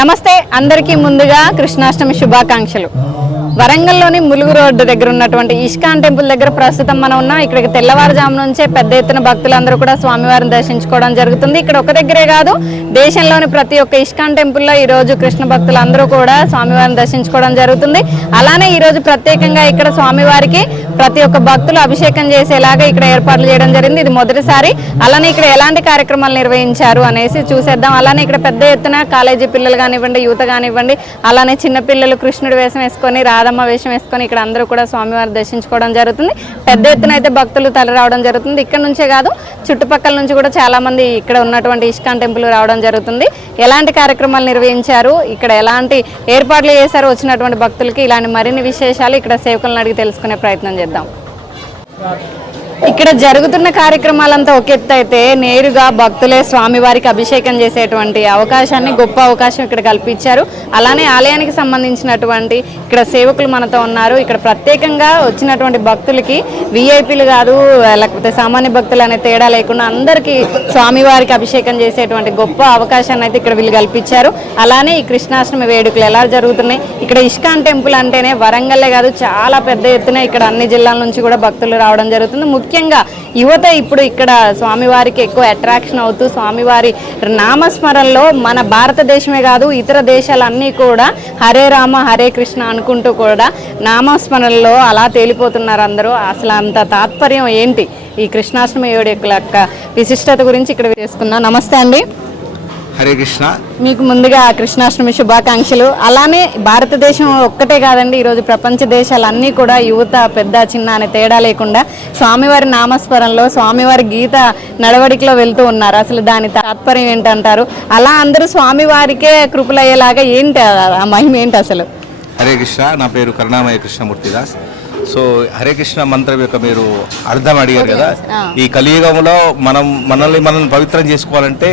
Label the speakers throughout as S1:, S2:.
S1: నమస్తే అందరికీ ముందుగా కృష్ణాష్టమి శుభాకాంక్షలు. వరంగల్లోని ములుగు రోడ్డు దగ్గర ఉన్నటువంటి ఇష్కాన్ టెంపుల్ దగ్గర ప్రస్తుతం మనం ఉన్నాం. ఇక్కడికి తెల్లవారుజాము నుంచే పెద్ద ఎత్తున భక్తులందరూ కూడా స్వామివారిని దర్శించుకోవడం జరుగుతుంది. ఇక్కడ ఒక దగ్గరే కాదు దేశంలోని ప్రతి ఒక్క ఇష్కాన్ టెంపుల్లో ఈ రోజు కృష్ణ భక్తులందరూ కూడా స్వామివారిని దర్శించుకోవడం జరుగుతుంది. అలానే ఈ రోజు ప్రత్యేకంగా ఇక్కడ స్వామివారికి ప్రతి ఒక్క భక్తులు అభిషేకం చేసేలాగా ఇక్కడ ఏర్పాట్లు చేయడం జరిగింది. ఇది మొదటిసారి. అలానే ఇక్కడ ఎలాంటి కార్యక్రమాలు నిర్వహించారు అనేసి చూసేద్దాం. అలానే ఇక్కడ పెద్ద ఎత్తున కాలేజీ పిల్లలు కానివ్వండి యువత కానివ్వండి అలానే చిన్నపిల్లలు కృష్ణుడు వేషం వేసుకొని రాధమ్మ వేషం వేసుకొని ఇక్కడ అందరూ కూడా స్వామివారి దర్శించుకోవడం జరుగుతుంది. పెద్ద ఎత్తున అయితే భక్తులు తల రావడం జరుగుతుంది. ఇక్కడ నుంచే కాదు చుట్టుపక్కల నుంచి కూడా చాలా మంది ఇక్కడ ఉన్నటువంటి ఇష్కాన్ టెంపుల్ రావడం జరుగుతుంది. ఎలాంటి కార్యక్రమాలు నిర్వహించారు ఇక్కడ ఎలాంటి ఏర్పాట్లు చేశారు వచ్చినటువంటి భక్తులకి ఇలాంటి మరిన్ని విశేషాలు ఇక్కడ సేవకులను అడిగి తెలుసుకునే ప్రయత్నం చేద్దాం. ఇక్కడ జరుగుతున్న కార్యక్రమాలంతా ఒక ఎత్తు అయితే నేరుగా భక్తులే స్వామివారికి అభిషేకం చేసేటువంటి అవకాశాన్ని గొప్ప అవకాశం ఇక్కడ కల్పించారు. అలానే ఆలయానికి సంబంధించినటువంటి ఇక్కడ సేవకులు మనతో ఉన్నారు. ఇక్కడ ప్రత్యేకంగా వచ్చినటువంటి భక్తులకి విఐపీలు కాదు లేకపోతే సామాన్య భక్తులు అనే తేడా లేకుండా అందరికీ స్వామివారికి అభిషేకం చేసేటువంటి గొప్ప అవకాశాన్ని అయితే ఇక్కడ వీళ్ళు కల్పించారు. అలానే ఈ కృష్ణాష్టమి వేడుకలు ఎలా జరుగుతున్నాయి? ఇక్కడ ఇష్కాన్ టెంపుల్ అంటేనే వరంగల్లే కాదు చాలా పెద్ద ఎత్తున ఇక్కడ అన్ని జిల్లాల నుంచి కూడా భక్తులు రావడం జరుగుతుంది. ముఖ్యంగా యువత ఇప్పుడు ఇక్కడ స్వామివారికి ఎక్కువ అట్రాక్షన్ అవుతూ స్వామివారి నామస్మరణలో మన భారతదేశమే కాదు ఇతర దేశాలన్నీ కూడా హరే రామ హరే కృష్ణ అనుకుంటూ కూడా నామస్మరణలో అలా తేలిపోతున్నారు అందరూ. అసలు అంత తాత్పర్యం ఏంటి? ఈ కృష్ణాష్టమి యొక్క విశిష్టత గురించి ఇక్కడ చేసుకుందాం నమస్తే అండి.
S2: హరే కృష్ణ.
S1: మీకు ముందుగా కృష్ణాష్టమి శుభాకాంక్షలు. అలానే భారతదేశం ఒక్కటే కాదండి ఈరోజు ప్రపంచ దేశాలన్నీ కూడా యువత పెద్ద చిన్న అనే తేడా లేకుండా స్వామివారి నామస్మరణలో స్వామివారి గీత నడవడికలో వెళ్తూ ఉన్నారు. అసలు దాని తాత్పర్యం ఏంటంటారు? అలా అందరూ స్వామివారికే కృపలయ్యేలాగా ఏంటి ఆ మహిమ ఏంటి అసలు?
S2: హరే కృష్ణ నా పేరు కరుణామయ కృష్ణమూర్తిదాస్. సో హరే కృష్ణ మంత్రం యొక్క మీరు అర్థం అడిగారు కదా? ఈ కలియుగంలో మనం మనల్ని మనం పవిత్రం చేసుకోవాలంటే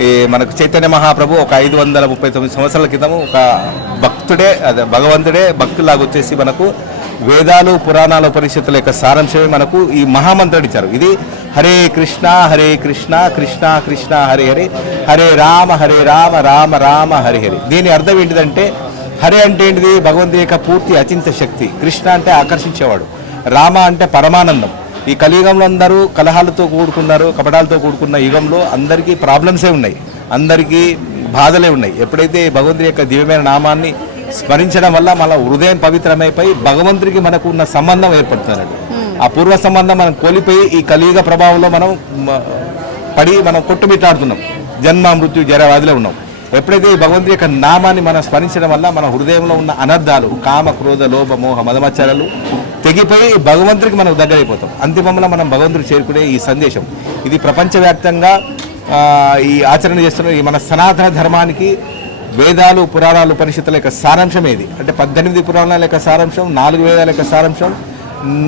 S2: ఈ మనకు చైతన్య మహాప్రభు ఒక ఐదు వందల ముప్పై తొమ్మిది సంవత్సరాల క్రితం ఒక భక్తుడే అదే భగవంతుడే భక్తులాగా వచ్చేసి మనకు వేదాలు పురాణాల ఉపనిషత్తుల యొక్క సారాంశమే మనకు ఈ మహామంత్రం ఇచ్చారు. ఇది హరే కృష్ణ హరే కృష్ణ కృష్ణ కృష్ణ హరే హరే హరే రామ హరే రామ రామ రామ హరి హరి. దీని అర్థం ఏంటిదంటే హరే అంటే ఏంటిది? భగవంతుడి యొక్క పూర్తి అచింత శక్తి. కృష్ణ అంటే ఆకర్షించేవాడు. రామ అంటే పరమానందం. ఈ కలియుగంలో అందరూ కలహాలతో కూడుకున్నారు కపటాలతో కూడుకున్న యుగంలో అందరికీ ప్రాబ్లమ్సే ఉన్నాయి. అందరికీ బాధలే ఉన్నాయి. ఎప్పుడైతే భగవంతుడి యొక్క దివ్యమైన నామాన్ని స్మరించడం వల్ల మన హృదయం పవిత్రమైపోయి భగవంతుడికి మనకు ఉన్న సంబంధం ఏర్పడుతుంది ఆ పూర్వ సంబంధం మనం కోల్పోయి ఈ కలియుగ ప్రభావంలో మనం పడి మనం కొట్టుమిట్టాడుతున్నాం. జన్మ మృత్యు జరవాదిలో ఉన్నాం. ఎప్పుడైతే ఈ భగవంతుడి యొక్క నామాన్ని మనం స్మరించడం వల్ల మన హృదయంలో ఉన్న అనర్థాలు కామ క్రోధ లోభ మోహ మదమచ్చరాలు తెగిపోయి భగవంతుడికి మనం దగ్గరైపోతాం. అంతిమంలో మనం భగవంతుడికి చేరుకునే ఈ సందేశం. ఇది ప్రపంచవ్యాప్తంగా ఈ ఆచరణ చేస్తున్న ఈ మన సనాతన ధర్మానికి వేదాలు పురాణాలు పరిషత్తుల యొక్క సారాంశం ఏది? అంటే పద్దెనిమిది పురాణాల యొక్క సారాంశం నాలుగు వేదాల యొక్క సారాంశం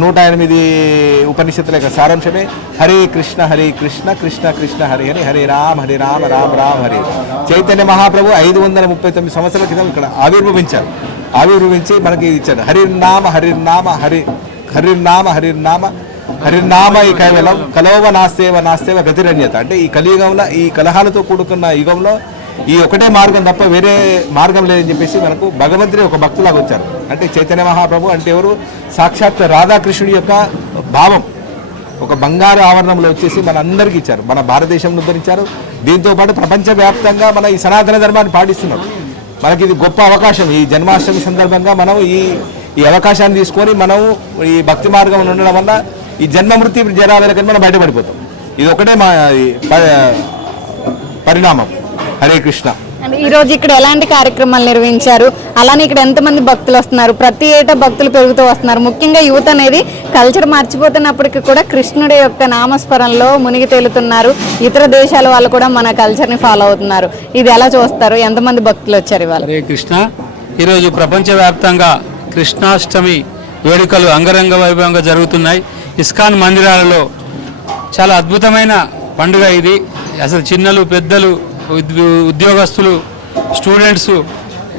S2: నూట ఎనిమిది ఉపనిషత్తుల యొక్క సారాంశమే హరే కృష్ణ హరే కృష్ణ కృష్ణ కృష్ణ హరే హరే హరే రామ్ హరే రామ రామ రామ హరే. చైతన్య మహాప్రభు ఐదు వందల ముప్పై తొమ్మిది సంవత్సరాల క్రితం ఇక్కడ ఆవిర్భవించారు. ఆవిర్భవించి మనకి ఇచ్చారు హరిర్నామ హరిర్నామ హరి హరిర్నామ హరిర్నామ హరిర్నామ ఈ కైవలం. కలవ నాస్తేవ నాస్తేవ గతిరణ్యత అంటే ఈ కలియుగంలో ఈ కలహాలతో కూడుకున్న యుగంలో ఈ ఒకటే మార్గం తప్ప వేరే మార్గం లేదని చెప్పేసి మనకు భగవంతుని ఒక భక్తులాగా వచ్చారు. అంటే చైతన్య మహాప్రభు అంటే ఎవరు? సాక్షాత్ రాధాకృష్ణుడి యొక్క భావం. ఒక బంగారు ఆవరణంలో వచ్చేసి మన అందరికీ ఇచ్చారు. మన భారతదేశంలో ఉద్ధరించారు. దీంతో పాటు ప్రపంచవ్యాప్తంగా మన ఈ సనాతన ధర్మాన్ని పాటిస్తున్నారు. మనకి ఇది గొప్ప అవకాశం. ఈ జన్మాష్టమి సందర్భంగా మనం ఈ ఈ అవకాశాన్ని తీసుకొని మనం ఈ భక్తి మార్గంలో ఉండడం వల్ల ఈ జన్మ మృతి జరాల మనం బయటపడిపోతాం. ఇది ఒకటే మా ఈ పరిణామం. హరే కృష్ణ.
S1: ఈ రోజు ఇక్కడ ఎలాంటి కార్యక్రమాలు నిర్వహించారు? అలానే ఇక్కడ ఎంతమంది భక్తులు వస్తున్నారు? ప్రతి ఏటా భక్తులు పెరుగుతూ వస్తున్నారు. ముఖ్యంగా యువత అనేది కల్చర్ మర్చిపోతున్నప్పటికీ కూడా కృష్ణుడి యొక్క నామస్మరణలో మునిగి తేలుతున్నారు. ఇతర దేశాల వాళ్ళు కూడా మన కల్చర్ని ఫాలో అవుతున్నారు. ఇది ఎలా చూస్తారు? ఎంతమంది భక్తులు వచ్చారు ఇవాళ?
S3: హరే కృష్ణ. ఈరోజు ప్రపంచవ్యాప్తంగా కృష్ణాష్టమి వేడుకలు అంగరంగ వైభవంగా జరుగుతున్నాయి. ఇస్కాన్ మందిరాలలో చాలా అద్భుతమైన పండుగ ఇది. అసలు చిన్నలు పెద్దలు ఉద్యోగస్తులు స్టూడెంట్స్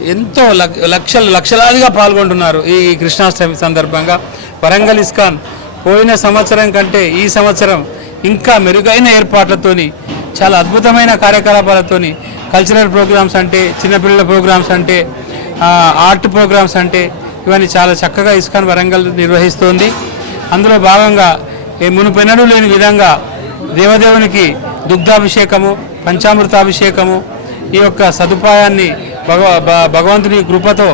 S3: ఎంతో లక్- లక్షలు లక్షలాదిగా పాల్గొంటున్నారు ఈ కృష్ణాష్టమి సందర్భంగా. వరంగల్ ఇస్కాన్ పోయిన సంవత్సరం కంటే ఈ సంవత్సరం ఇంకా మెరుగైన ఏర్పాట్లతోని చాలా అద్భుతమైన కార్యకలాపాలతోని కల్చరల్ ప్రోగ్రామ్స్ అంటే చిన్నపిల్లల ప్రోగ్రామ్స్ అంటే ఆర్ట్ ప్రోగ్రామ్స్ అంటే ఇవన్నీ చాలా చక్కగా ఇస్కాన్ వరంగల్ నిర్వహిస్తోంది. అందులో భాగంగా మునుపెన్నడూ లేని విధంగా దేవదేవునికి దుగ్ధాభిషేకము పంచామృతాభిషేకము ఈ యొక్క సదుపాయాన్ని భగవ భగవంతుని కృపతో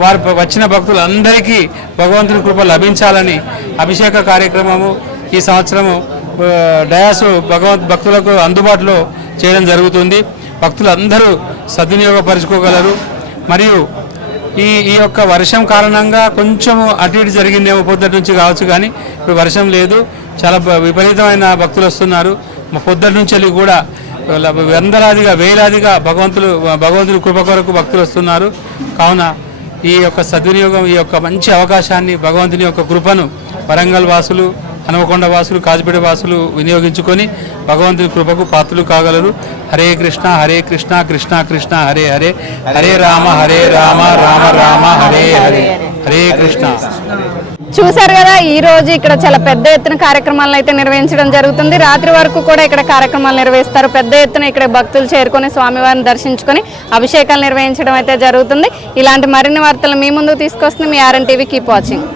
S3: వారు వచ్చిన భక్తులందరికీ భగవంతుని కృప లభించాలని అభిషేక కార్యక్రమము ఈ సంవత్సరము డయాసు భగవంత్ భక్తులకు అందుబాటులో చేయడం జరుగుతుంది. భక్తులందరూ సద్వినియోగపరుచుకోగలరు. మరియు ఈ ఈ యొక్క వర్షం కారణంగా కొంచెం అటు ఇటు జరిగిందేమో పొద్దుటి నుంచి కావచ్చు కానీ ఇప్పుడు వర్షం లేదు. చాలా విపరీతమైన భక్తులు వస్తున్నారు. పొద్దుటి నుంచి వెళ్ళి కూడా వందలాదిగా వేలాదిగా భగవంతులు భగవంతుడు కృప కొరకు భక్తులు వస్తున్నారు. కావున ఈ యొక్క సద్వినియోగం ఈ యొక్క మంచి అవకాశాన్ని భగవంతుని యొక్క కృపను వరంగల్ వాసులు హనుమకొండ వాసులు కాజిపేట వాసులు వినియోగించుకొని భగవంతుని కృపకు పాత్రలు కాగలరు. హరే కృష్ణ హరే కృష్ణ కృష్ణ కృష్ణ హరే హరే. హరే రామ హరే రామ రామ రామ హరే హరే. హరే కృష్ణ.
S1: చూశారు కదా ఈ రోజు ఇక్కడ చాలా పెద్ద ఎత్తున కార్యక్రమాలను అయితే నిర్వహించడం జరుగుతుంది. రాత్రి వరకు కూడా ఇక్కడ కార్యక్రమాలు నిర్వహిస్తారు. పెద్ద ఎత్తున ఇక్కడ భక్తులు చేరుకొని స్వామివారిని దర్శించుకొని అభిషేకాలు నిర్వహించడం అయితే జరుగుతుంది. ఇలాంటి మరిన్ని వార్తలు మీ ముందు తీసుకొస్తుంది మీ ఆర్ఎన్ టీవీ. Keep watching.